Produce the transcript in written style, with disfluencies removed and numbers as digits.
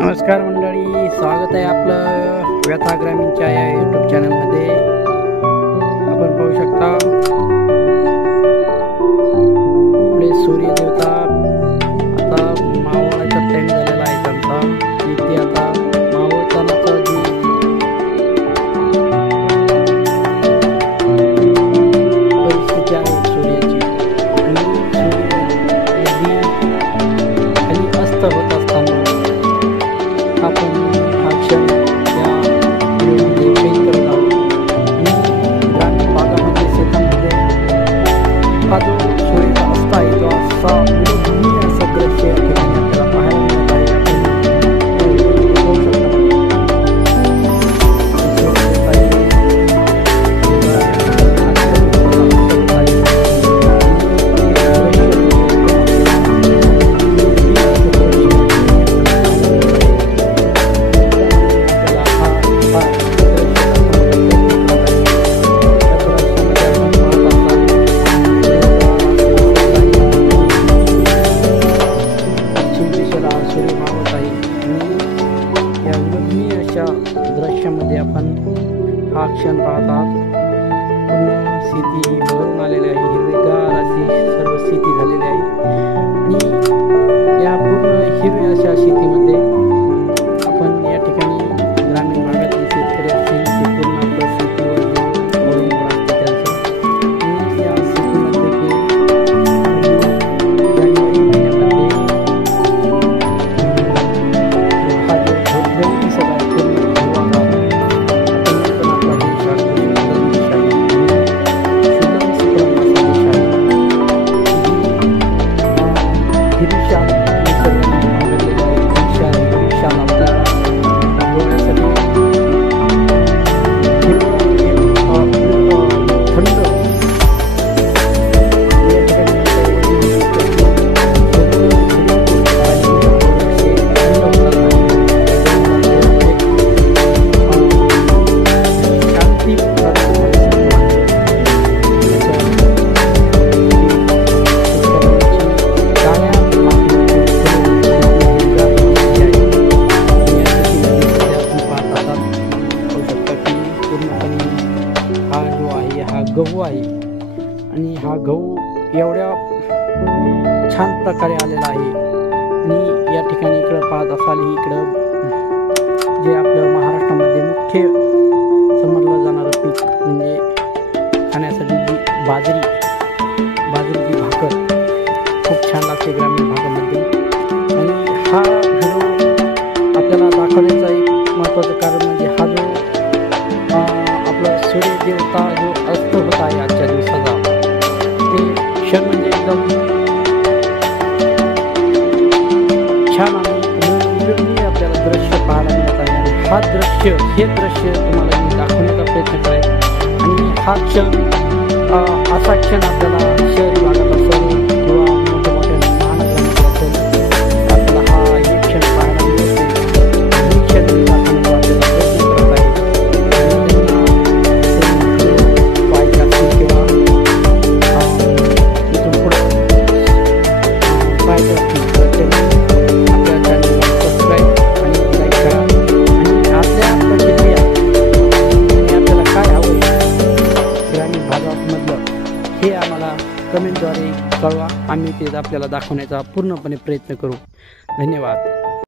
नमस्कार मंडळी, स्वागत आहे आपलं व्यथा ग्रामीणच्या या यूट्यूब चॅनलमध्ये। आपण पाहू शकता आपले सूर्य देवता आता मावळाचा टाइम झालेला आहे त्यांचा। इथे आता मावळतानाचा जी परिस्थिती आहे सूर्याची, सूर्य खाली अस्त होत असताना आपण हा क्षण या व्हिडिओमध्ये कैद करत आहोत। ग्रामीण भागामध्ये शेतामध्ये हा जो सूर्याचा अस्त आहे तो असा विलोभनीय असं दृश्य या ठिकाणी आपल्याला पाहायला मिळत आहे। दृश्यामध्ये आपण हा क्षण पाहत आहात। पूर्ण शेती भरून आलेली आहे, हिरवीगार अशी सर्व शेती झालेली आहे आणि या पूर्ण हिरव्या अशा शेतीमध्ये आपण या ठिकाणी ग्रामीण भागातील शेतकरी असतील ते पूर्ण आपलं शेतीवर अवलंबून असते त्यांचं। आणि या शेतीमध्ये जानेवारी महिन्यामध्ये हा जो धबधबा दिसत आहे पूर्ण गहू आहे आणि हा गहू एवढ्या छान प्रकारे आलेला आहे। आणि या ठिकाणी इकडं पाहत असाल, इकडं जे आपल्या महाराष्ट्रामध्ये मुख्य समजलं जाणारं पीक म्हणजे खाण्यासाठी जी बाजरीची भाकर खूप छान लागते ग्रामीण भागामध्ये। आणि हा व्हिडिओ आपल्याला दाखवण्याचा एक महत्त्वाचं कारण म्हणजे हा जो आपला सूर्य देवता जो अस्त होत आहे आजच्या दिवसाचा, ते क्षण म्हणजे एकदम छान आणि आपल्याला दृश्य पाहायला मिळत आहे। आणि हे दृश्य तुम्हाला मी दाखवण्याचा प्रयत्न करायचा आणि हा क्षण असा क्षण आपल्याला शहरी भागात असेल किंवा मोठ्या मोठ्या महानगरामध्ये असेल आपल्याला हा एक क्षण पाहायला मिळत नाही। ही क्षण मी दाखवण्याचा आपल्याला प्रयत्न करत आहे। हे आम्हाला कमेंटद्वारे कळवा, आम्ही ते आपल्याला दाखवण्याचा पूर्णपणे प्रयत्न करू। धन्यवाद।